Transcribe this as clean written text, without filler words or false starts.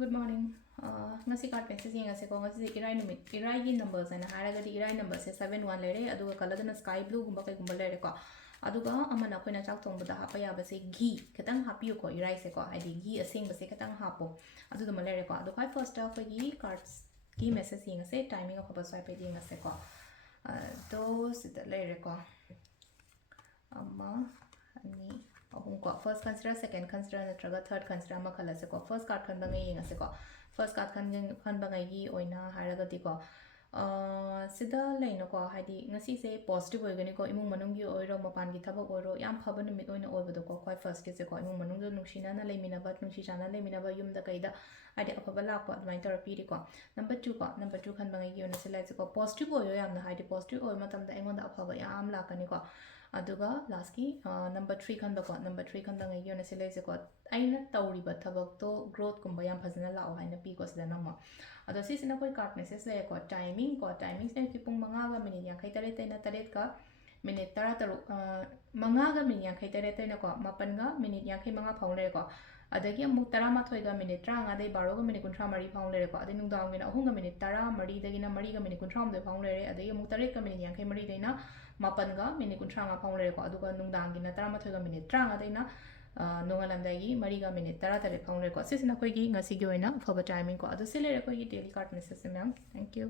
Good morning. Ngasi card message ngase ko ngasi irai numit irai gi numbers ana haraga di irai numbers se 71 lere aduga color na sky blue gumba kai gumba lere ko aduga amana koina chak thong bada hapa ya ba se ghee katang hapiu ko irai se ko adi ghee asing ba se katang hapo aduga malere ko adu kai first of gi cards gi message ngase timing of ba swipe di ngase ko do sida lere ko amma ani ahum ko first consider second consider natraga third consider ma khala se ko first card khan bangai yeng ase ko first card khan bangai gi oina haraga di ko sida leino ko hadi ngasi se positive oigani ko imung manung gi oiro mapan gi thabak oiro yam phaba numit oina oibado ko khoi first ke se ko imung manung do nuksina na leimina ba nungsi chana leimina ba yum da kaida hadi afaba la ko admai tor pi ri ko number 2 ko number 2 khan bangai gi oina se lai se ko positive oyo yam na hadi positive oy matam da engon da afaba yam la kani ko aduga last ki number 3 khan ba ko number 3 khan bangai gi oina se lai se ko aina tawri ba thabak to growth kumba yam phajana la o haina pi ko sida nama ado si sina koi card message le ko timing ne ki pung manga ga minute yang khai tare taina taret ka minute tara taru manga ga minute yang khai tare taina ko mapan ga minute yang khai manga phang le ko adagi amuk tara ma thoi ga minute tra nga dei 12 ga minute 13 phang le ko adi nung dang mina ahung ga minute tara mari dagi na mari ga minute 13 phang le adagi amuk taret ga minute yang khai mari deina mapan ga minute 13 phang le ko aduga nung dang gi na tara ma thoi ga minute tra nga deina nongalamdagi mariga minute tara tare phang le ko sisina koi gi ngasi gi oina phaba timing ko adu se le ko gi daily card message ma'am thank you